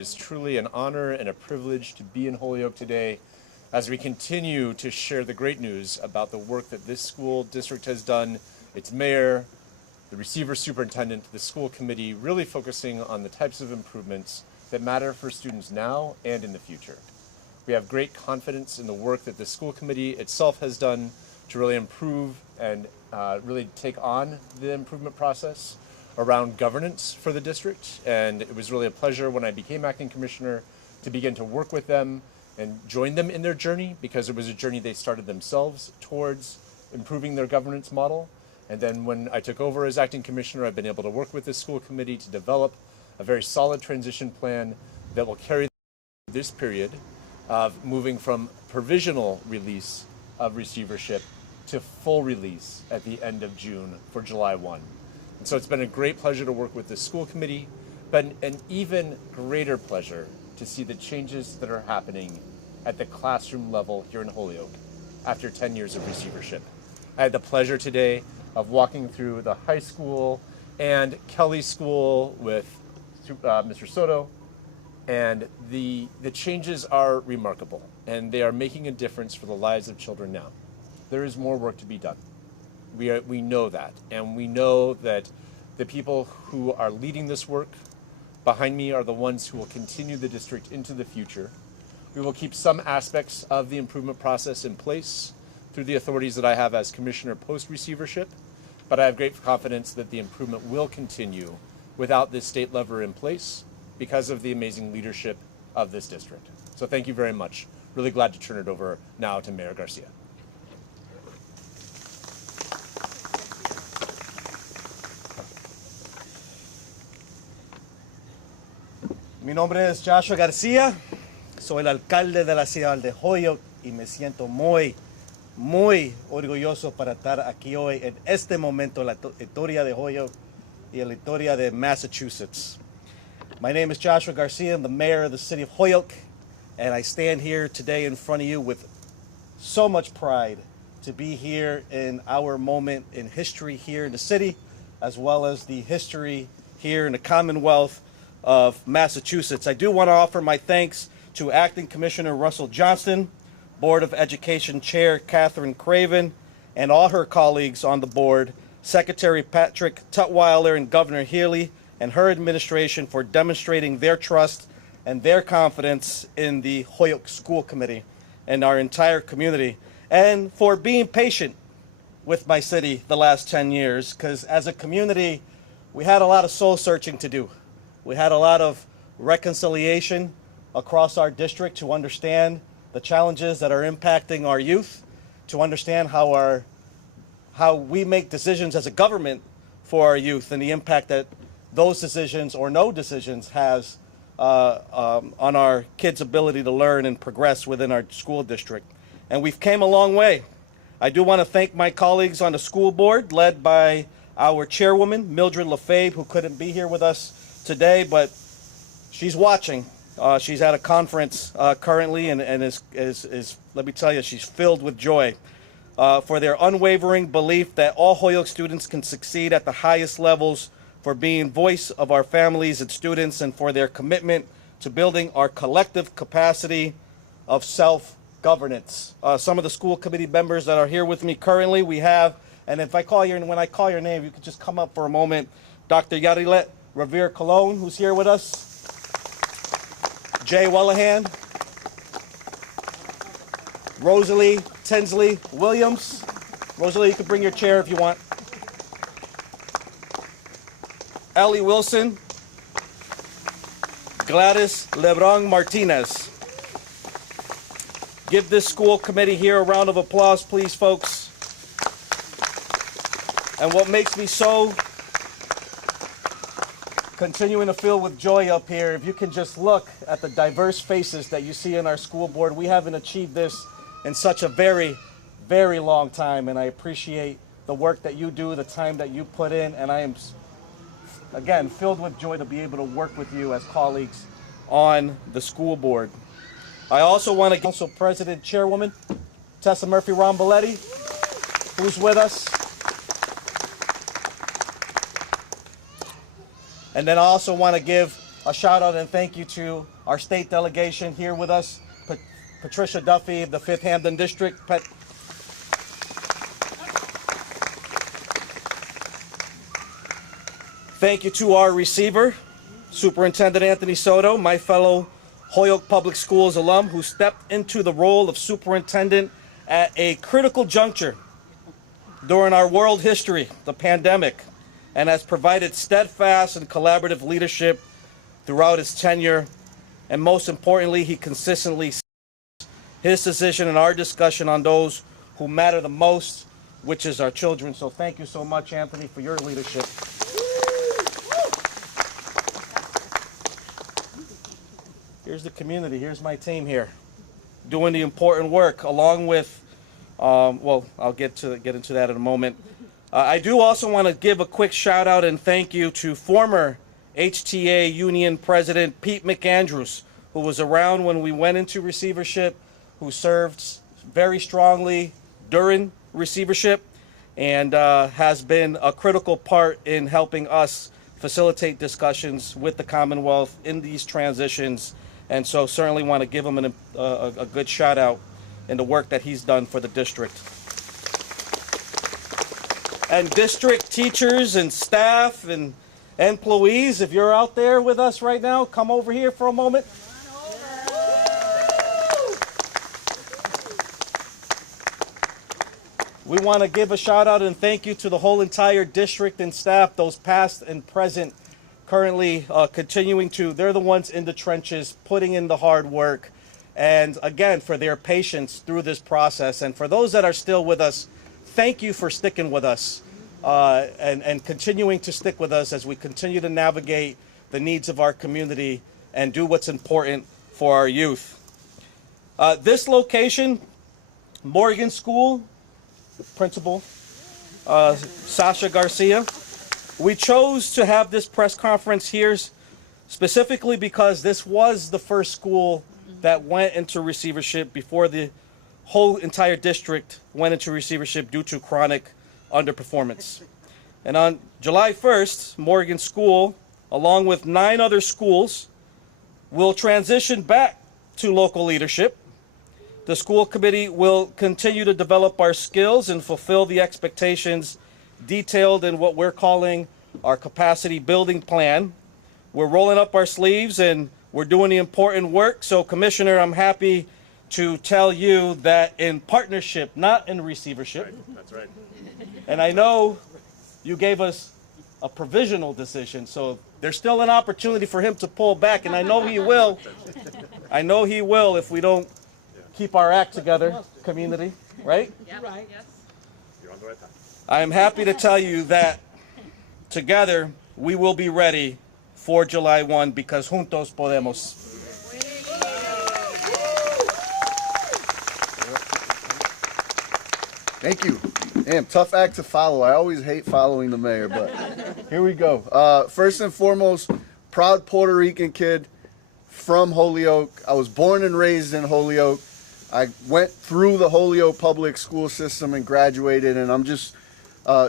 It's truly an honor and a privilege to be in Holyoke today as we continue to share the great news about the work that this school district has done, its mayor, the receiver superintendent, the school committee, really focusing on the types of improvements that matter for students now and in the future. We have great confidence in the work that the school committee itself has done to really improve and really take on the improvement process around governance for the district. And it was really a pleasure when I became acting commissioner to begin to work with them and join them in their journey, because it was a journey they started themselves towards improving their governance model. And then when I took over as acting commissioner, I've been able to work with the school committee to develop a very solid transition plan that will carry this period of moving from provisional release of receivership to full release at the end of June for July 1. And so it's been a great pleasure to work with the school committee, but an even greater pleasure to see the changes that are happening at the classroom level here in Holyoke after 10 years of receivership. I had the pleasure today of walking through the high school and Kelly School with Mr. Soto, and the changes are remarkable, and they are making a difference for the lives of children now. There is more work to be done. We know that, and we know that the people who are leading this work behind me are the ones who will continue the district into the future. We will keep some aspects of the improvement process in place through the authorities that I have as commissioner post-receivership, but I have great confidence that the improvement will continue without this state lever in place because of the amazing leadership of this district. So thank you very much. Really glad to turn it over now to Mayor Garcia. Mi nombre es Joshua García, soy el alcalde de la ciudad de Holyoke y me siento muy orgulloso para estar aquí hoy en este momento en la historia de Holyoke y en la historia de Massachusetts. My name is Joshua Garcia, I'm the mayor of the city of Holyoke, and I stand here today in front of you with so much pride to be here in our moment in history here in the city, as well as the history here in the Commonwealth of Massachusetts. I do want to offer my thanks to Acting Commissioner Russell Johnston, Board of Education Chair Catherine Craven, and all her colleagues on the board, Secretary Patrick Tutwiler and Governor Healy and her administration for demonstrating their trust and their confidence in the Holyoke School Committee and our entire community, and for being patient with my city the last 10 years, because as a community, we had a lot of soul searching to do. We had a lot of reconciliation across our district to understand the challenges that are impacting our youth, to understand how we make decisions as a government for our youth and the impact that those decisions or no decisions has on our kids' ability to learn and progress within our school district. And we've came a long way. I do want to thank my colleagues on the school board, led by our chairwoman, Mildred Lefebvre, who couldn't be here with us today, but she's watching. She's at a conference currently and is, let me tell you, she's filled with joy for their unwavering belief that all Holyoke students can succeed at the highest levels, for being voice of our families and students, and for their commitment to building our collective capacity of self-governance. Some of the school committee members that are here with me currently, we have, and if I call your, when I call your name, you could just come up for a moment. Dr. Yarilet Revere Cologne, who's here with us. Jay Wellahan. Rosalie Tinsley Williams. Rosalie, you can bring your chair if you want. Ellie Wilson. Gladys Lebron Martinez. Give this school committee here a round of applause, please, folks. And what makes me so continuing to fill with joy up here, if you can just look at the diverse faces that you see in our school board. We haven't achieved this in such a very long time, and I appreciate the work that you do, the time that you put in, and I am, again, filled with joy to be able to work with you as colleagues on the school board. I also want to Council President Chairwoman Tessa Murphy Romboletti, who's with us. And then I also want to give a shout out and thank you to our state delegation here with us, Patricia Duffy of the 5th Hampden District. Thank you to our receiver, Superintendent Anthony Soto, my fellow Holyoke Public Schools alum who stepped into the role of superintendent at a critical juncture during our world history, the pandemic, and has provided steadfast and collaborative leadership throughout his tenure. And most importantly, he consistently his decision and our discussion on those who matter the most, which is our children. So thank you so much, Anthony, for your leadership. Here's the community. Here's my team here doing the important work along with, well, I'll get into that in a moment. I do also want to give a quick shout out and thank you to former HTA Union President Pete McAndrews, who was around when we went into receivership, who served very strongly during receivership, and has been a critical part in helping us facilitate discussions with the Commonwealth in these transitions. And so certainly want to give him a good shout out in the work that he's done for the district. And district teachers and staff and employees, if you're out there with us right now, come over here for a moment. We want to give a shout out and thank you to the whole entire district and staff, those past and present, currently continuing to, they're the ones in the trenches, putting in the hard work, and again, for their patience through this process. And for those that are still with us, thank you for sticking with us and continuing to stick with us as we continue to navigate the needs of our community and do what's important for our youth. This location, Morgan School, Principal Sasha Garcia, we chose to have this press conference here specifically because this was the first school that went into receivership before the whole entire district went into receivership due to chronic underperformance. And on July 1st, Morgan School, along with 9 other schools, will transition back to local leadership. The school committee will continue to develop our skills and fulfill the expectations detailed in what we're calling our capacity building plan. We're rolling up our sleeves and we're doing the important work. So, Commissioner, I'm happy to tell you that in partnership, not in receivership. Right. That's right. And I know you gave us a provisional decision, so there's still an opportunity for him to pull back, and I know he will. I know he will if we don't keep our act together, community, right? Yeah, right. Yes. You're on the right path. I am happy to tell you that together we will be ready for July 1 because juntos podemos. Thank you. Damn, tough act to follow. I always hate following the mayor, but here we go. First and foremost, proud Puerto Rican kid from Holyoke. I was born and raised in Holyoke. I went through the Holyoke Public School system and graduated, and I'm just,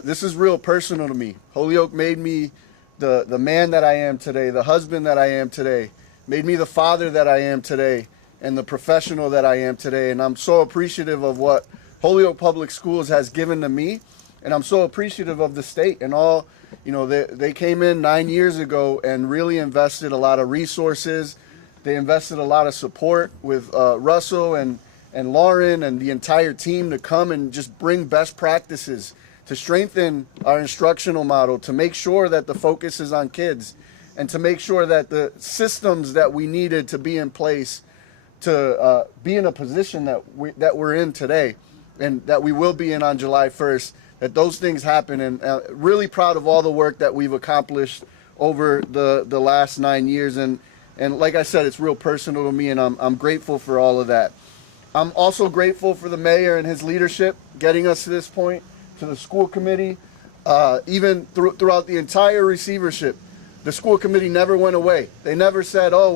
this is real personal to me. Holyoke made me the man that I am today, the husband that I am today, made me the father that I am today, and the professional that I am today, and I'm so appreciative of what Holyoke Public Schools has given to me, and I'm so appreciative of the state and all. You know, they came in 9 years ago and really invested a lot of resources. They invested a lot of support with Russell and Lauren and the entire team to come and just bring best practices to strengthen our instructional model, to make sure that the focus is on kids, and to make sure that the systems that we needed to be in place to be in a position that we're in today and that we will be in on July 1st, that those things happen. And really proud of all the work that we've accomplished over the last 9 years. And like I said, it's real personal to me, and I'm grateful for all of that. I'm also grateful for the mayor and his leadership getting us to this point, to the school committee. Even throughout the entire receivership, the school committee never went away. They never said, oh,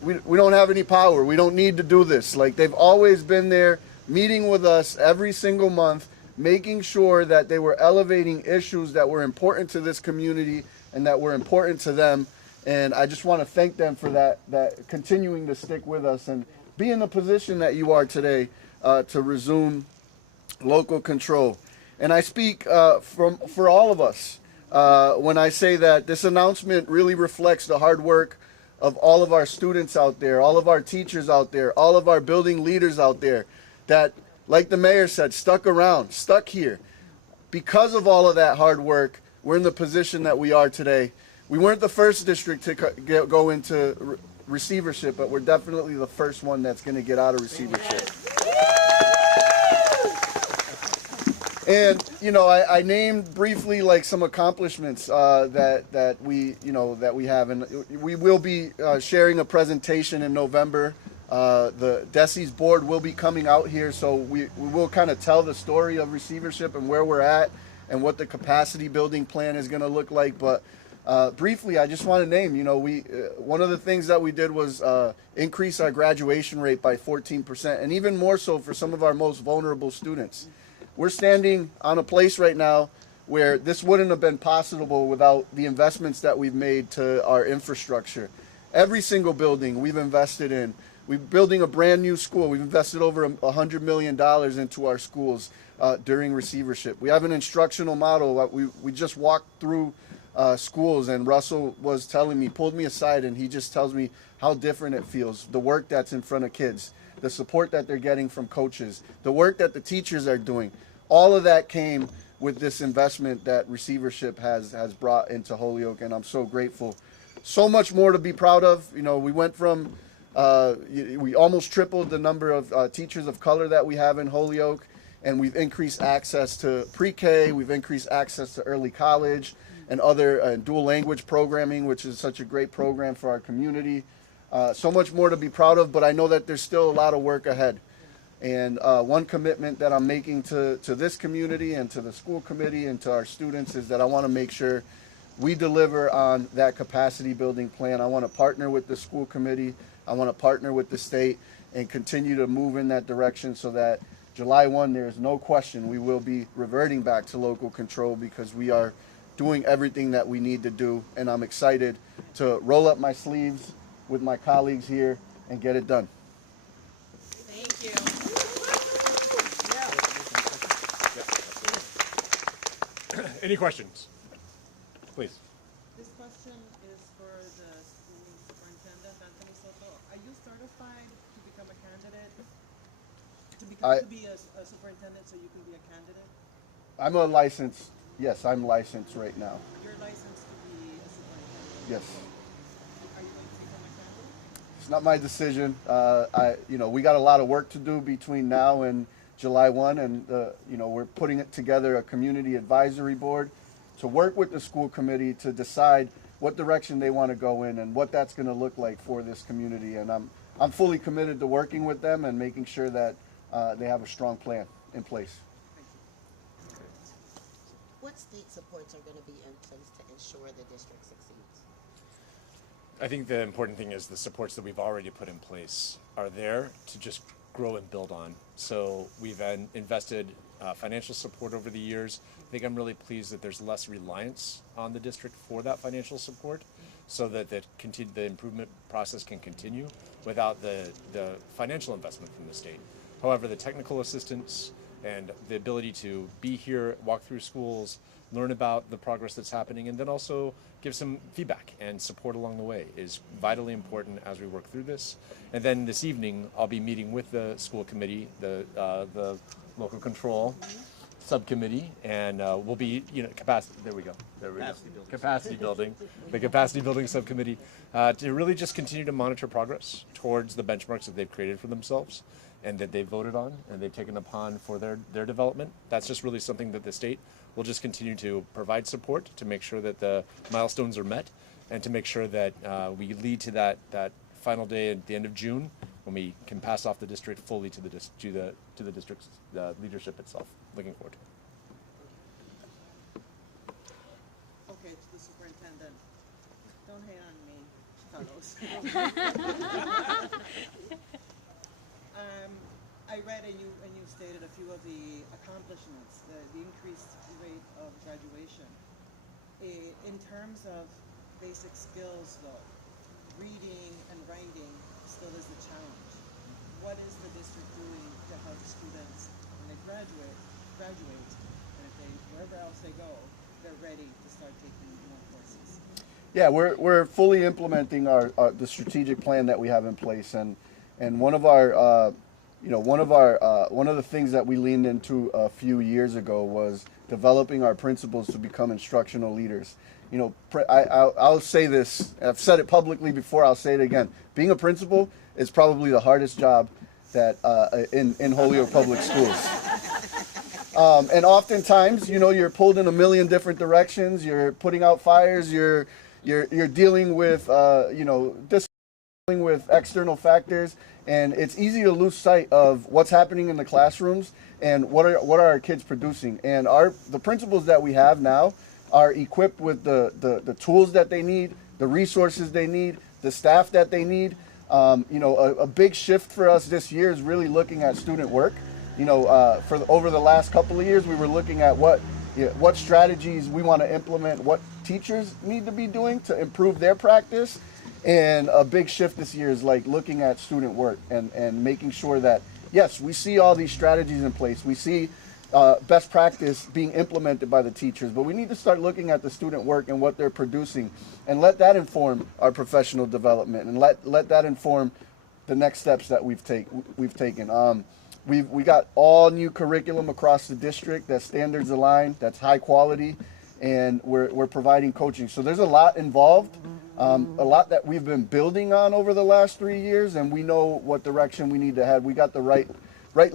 we don't have any power, we don't need to do this. Like, they've always been there, meeting with us every single month, making sure that they were elevating issues that were important to this community and that were important to them. And I just want to thank them for that continuing to stick with us and be in the position that you are today to resume local control. And I speak for all of us when I say that this announcement really reflects the hard work of all of our students out there, all of our teachers out there, all of our building leaders out there that, like the mayor said, stuck around, stuck here. Because of all of that hard work, we're in the position that we are today. We weren't the first district to go into receivership, but we're definitely the first one that's going to get out of receivership. And you know, I named briefly like some accomplishments that we have, and we will be sharing a presentation in November. The DESE's board will be coming out here, so we will kind of tell the story of receivership and where we're at and what the capacity building plan is going to look like. But briefly, I just want to name, you know, one of the things that we did was increase our graduation rate by 14%, and even more so for some of our most vulnerable students. We're standing on a place right now where this wouldn't have been possible without the investments that we've made to our infrastructure. Every single building we've invested in. We're building a brand new school. We've invested over $100 million into our schools during receivership. We have an instructional model. We just walked through schools, and Russell was telling me, pulled me aside, and he just tells me how different it feels, the work that's in front of kids, the support that they're getting from coaches, the work that the teachers are doing. All of that came with this investment that receivership has brought into Holyoke, and I'm so grateful. So much more to be proud of. You know, we went from, we almost tripled the number of teachers of color that we have in Holyoke, and we've increased access to pre-K, we've increased access to early college, and other dual language programming, which is such a great program for our community. So much more to be proud of, but I know that there's still a lot of work ahead. And one commitment that I'm making to this community and to the school committee and to our students is that I want to make sure we deliver on that capacity building plan. I want to partner with the school committee. I want to partner with the state and continue to move in that direction so that July 1, there is no question we will be reverting back to local control, because we are doing everything that we need to do. And I'm excited to roll up my sleeves with my colleagues here and get it done. Thank you. Any questions? Please. This question is for the school superintendent, Anthony Soto. Are you certified to become a candidate? To be a superintendent, so you can be a candidate? I'm a licensed, yes, I'm licensed right now. You're licensed to be a superintendent? Yes. Are you going to become a candidate? It's not my decision. We got a lot of work to do between now and July 1, and we're putting it together a community advisory board to work with the school committee to decide what direction they want to go in and what that's going to look like for this community. And I'm fully committed to working with them and making sure that they have a strong plan in place. What state supports are going to be in place to ensure the district succeeds? I think the important thing is the supports that we've already put in place are there to just grow and build on. So we've invested financial support over the years. I think I'm really pleased that there's less reliance on the district for that financial support, so that the improvement process can continue without the financial investment from the state. However, the technical assistance and the ability to be here, walk through schools, learn about the progress that's happening, and then also give some feedback and support along the way is vitally important as we work through this. And then this evening, I'll be meeting with the school committee, the local control subcommittee, and we'll be, capacity. There we go. Capacity building, the capacity building subcommittee, to really just continue to monitor progress towards the benchmarks that they've created for themselves and that they voted on and they've taken upon for their development. That's just really something that the state will just continue to provide support to make sure that the milestones are met, and to make sure that we lead to that final day at the end of June when we can pass off the district fully to the district's leadership itself. Looking forward to it. Okay, to the superintendent. Don't hate on me, fellows. I read and you stated a few of the accomplishments, the increased rate of graduation. In terms of basic skills though. Reading and writing still is the challenge. What is the district doing to help students when they graduate, and if they, wherever else they go, they're ready to start taking more courses? Yeah, we're fully implementing the strategic plan that we have in place, and one of our one of the things that we leaned into a few years ago was developing our principals to become instructional leaders. You know, I'll say this. I've said it publicly before. I'll say it again. Being a principal is probably the hardest job that in Holyoke Public Schools. And oftentimes, you know, you're pulled in a million different directions. You're putting out fires. You're dealing with dealing with external factors, and it's easy to lose sight of what's happening in the classrooms and what are our kids producing. And the principals that we have now are equipped with the tools that they need, the resources they need, the staff that they need. A big shift for us this year is really looking at student work. Over the last couple of years, we were looking at what strategies we want to implement, what teachers need to be doing to improve their practice. And a big shift this year is like looking at student work and making sure that, yes, we see all these strategies in place. We see best practice being implemented by the teachers, but we need to start looking at the student work and what they're producing and let that inform our professional development and let that inform the next steps that we've taken. We got all new curriculum across the district that's standards aligned, that's high quality, and we're providing coaching. So there's a lot involved, a lot that we've been building on over the last 3 years, and we know what direction we need to head. We got the right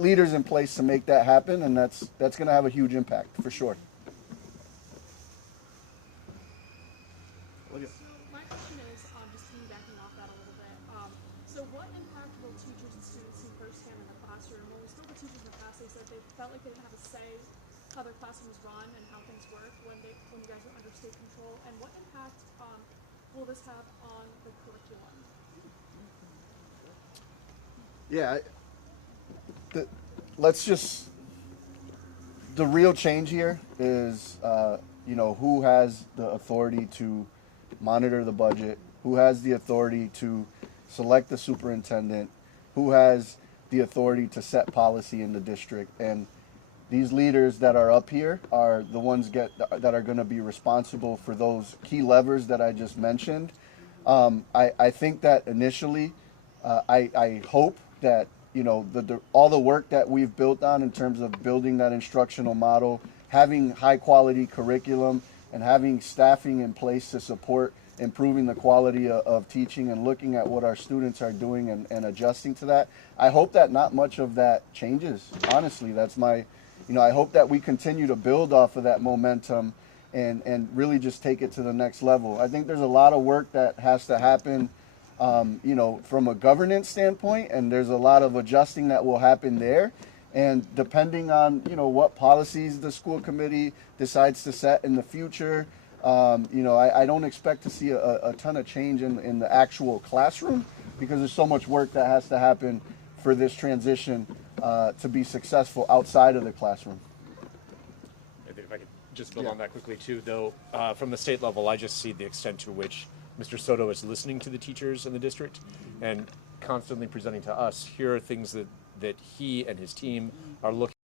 leaders in place to make that happen, and that's going to have a huge impact for sure. So my question is, just piggybacking off that a little bit. So what impact will teachers and students see firsthand in the classroom? When we spoke with teachers in the past, they said they felt like they didn't have a say how their classrooms run and how things work when you guys are under state control. And what impact will this have on the curriculum? Yeah, the real change here is, who has the authority to monitor the budget, who has the authority to select the superintendent, who has the authority to set policy in the district. And these leaders that are up here are the ones that are going to be responsible for those key levers that I just mentioned. I think that initially, I hope that all the work that we've built on in terms of building that instructional model, having high quality curriculum, and having staffing in place to support improving the quality of teaching and looking at what our students are doing and adjusting to that. I hope that not much of that changes. Honestly, that's my, I hope that we continue to build off of that momentum and really just take it to the next level. I think there's a lot of work that has to happen from a governance standpoint, and there's a lot of adjusting that will happen there. And depending on, what policies the school committee decides to set in the future, I don't expect to see a ton of change in the actual classroom because there's so much work that has to happen for this transition to be successful outside of the classroom. If I could just build on that quickly too, though, from the state level, I just see the extent to which Mr. Soto is listening to the teachers in the district and constantly presenting to us, here are things that he and his team are looking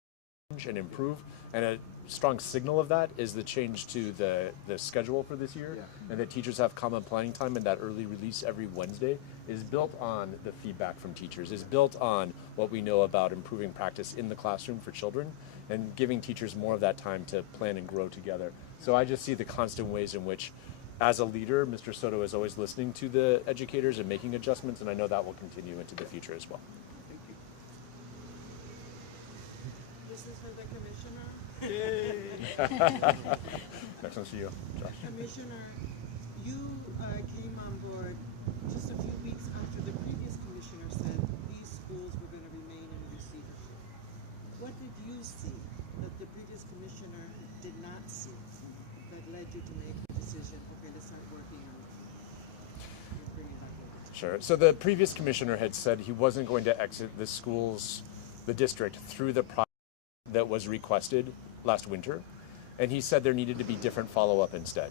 to change and improve. And a strong signal of that is the change to the schedule for this year, and that teachers have common planning time, and that early release every Wednesday is built on the feedback from teachers, is built on what we know about improving practice in the classroom for children and giving teachers more of that time to plan and grow together. So I just see the constant ways in which, as a leader, Mr. Soto is always listening to the educators and making adjustments, and I know that will continue into the future as well. This is for the commissioner. Next one's to you, Josh. Commissioner, you came on board just a few weeks after the previous commissioner said these schools were going to remain in receivership. What did you see that the previous commissioner did not see that led you to make the decision, okay, let's start working on bringing back over? Sure. So the previous commissioner had said he wasn't going to exit the district through the process that was requested last winter, and he said there needed to be different follow-up instead.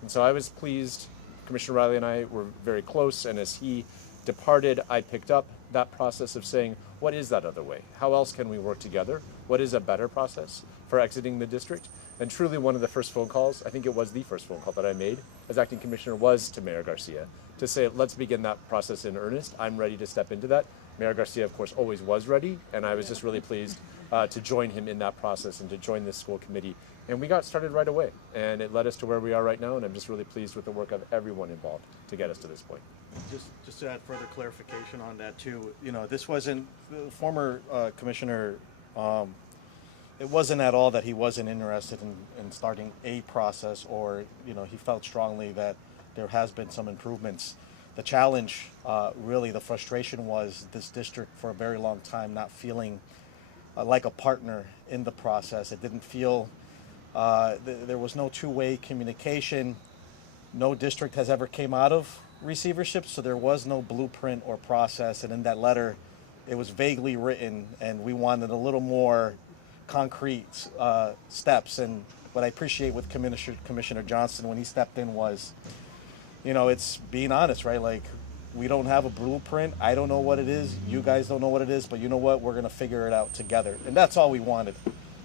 And so I was pleased Commissioner Riley and I were very close, and as he departed, I picked up that process of saying, what is that other way? How else can we work together? What is a better process for exiting the district? And truly one of the first phone calls, I think it was the first phone call that I made as acting commissioner, was to Mayor Garcia to say, let's begin that process in earnest. I'm ready to step into that. Mayor Garcia, of course, always was ready, and I was just really pleased to join him in that process and to join this school committee. And we got started right away, and it led us to where we are right now, and I'm just really pleased with the work of everyone involved to get us to this point. Just to add further clarification on that too, this wasn't, former commissioner, it wasn't at all that he wasn't interested in starting a process, or he felt strongly that there has been some improvements. The challenge, really the frustration, was this district for a very long time not feeling like a partner in the process. It didn't feel, there was no two-way communication. No district has ever came out of receivership, so there was no blueprint or process, and in that letter it was vaguely written, and we wanted a little more concrete steps. And what I appreciate with Commissioner Johnson when he stepped in was, it's being honest, right? Like, we don't have a blueprint. I don't know what it is. You guys don't know what it is, but you know what? We're going to figure it out together. And that's all we wanted.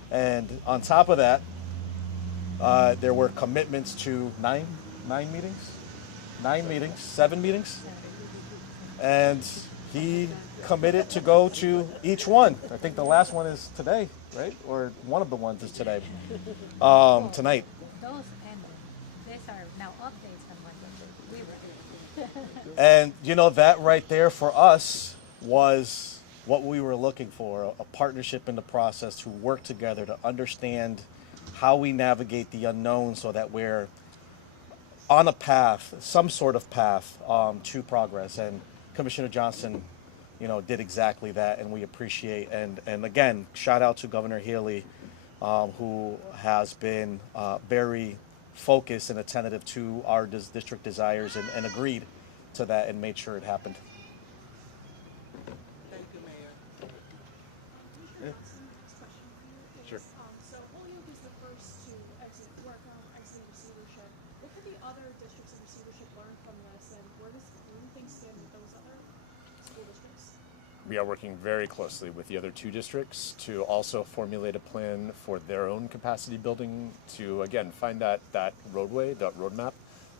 And on top of that, there were commitments to 7 meetings. And he committed to go to each one. I think the last one is today, right? Or one of the ones is today, tonight. Those ended. These are now updates on what we were doing. And that right there for us was what we were looking for, a partnership in the process to work together to understand how we navigate the unknown so that we're on a path, some sort of path to progress. And Commissioner Johnson, did exactly that, and we appreciate. And again, shout out to Governor Healy, who has been very focused and attentive to our district desires and agreed to that and made sure it happened. Thank you, Mayor. Sure. So Holyoke is the first to work on exiting receivership. What could the other districts in receivership learn from this, and where do things stand with those other school districts? We are working very closely with the other 2 districts to also formulate a plan for their own capacity building to, again, find that roadway, that roadmap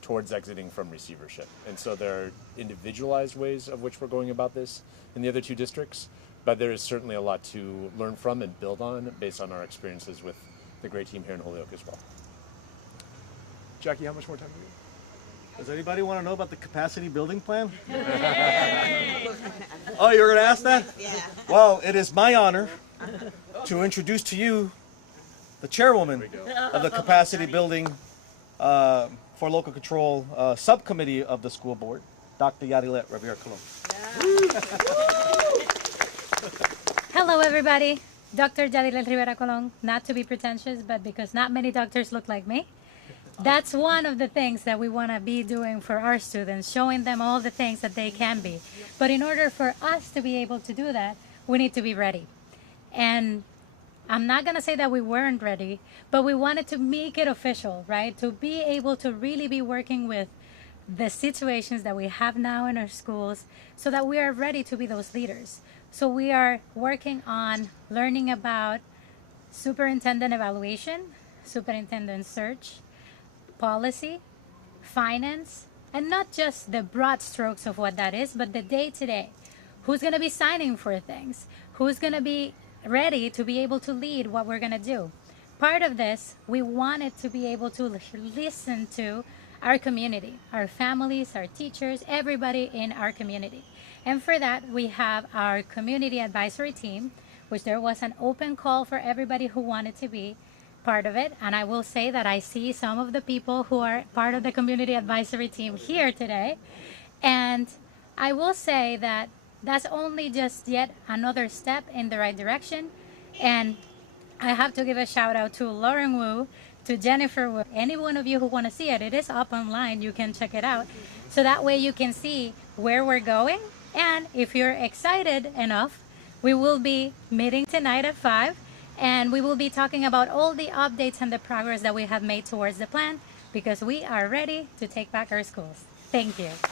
towards exiting from receivership. And so there are individualized ways of which we're going about this in the other 2 districts, but there is certainly a lot to learn from and build on based on our experiences with the great team here in Holyoke as well. Jackie, how much more time do we have? Does anybody want to know about the capacity building plan? Oh, you were going to ask that? Yeah. Well, it is my honor to introduce to you the chairwoman of the capacity building for local control subcommittee of the school board, Dr. Yadilet Rivera-Colon. Hello, everybody. Dr. Yadilet Rivera-Colon. Not to be pretentious, but because not many doctors look like me. That's one of the things that we want to be doing for our students, showing them all the things that they can be. But in order for us to be able to do that, we need to be ready. And I'm not going to say that we weren't ready, but we wanted to make it official, right? To be able to really be working with the situations that we have now in our schools so that we are ready to be those leaders. So we are working on learning about superintendent evaluation, superintendent search, policy, finance, and not just the broad strokes of what that is, but the day-to-day. Who's going to be signing for things? Who's going to be ready to be able to lead what we're going to do? Part of this, we wanted to be able to listen to our community, our families, our teachers, everybody in our community. And for that, we have our community advisory team, which there was an open call for everybody who wanted to be part of it. And I will say that I see some of the people who are part of the community advisory team here today. And I will say that that's only just yet another step in the right direction. And I have to give a shout out to Lauren Wu, to Jennifer Wu. Any one of you who want to see it, it is up online. You can check it out. So that way you can see where we're going. And if you're excited enough, we will be meeting tonight at 5. And we will be talking about all the updates and the progress that we have made towards the plan, because we are ready to take back our schools. Thank you.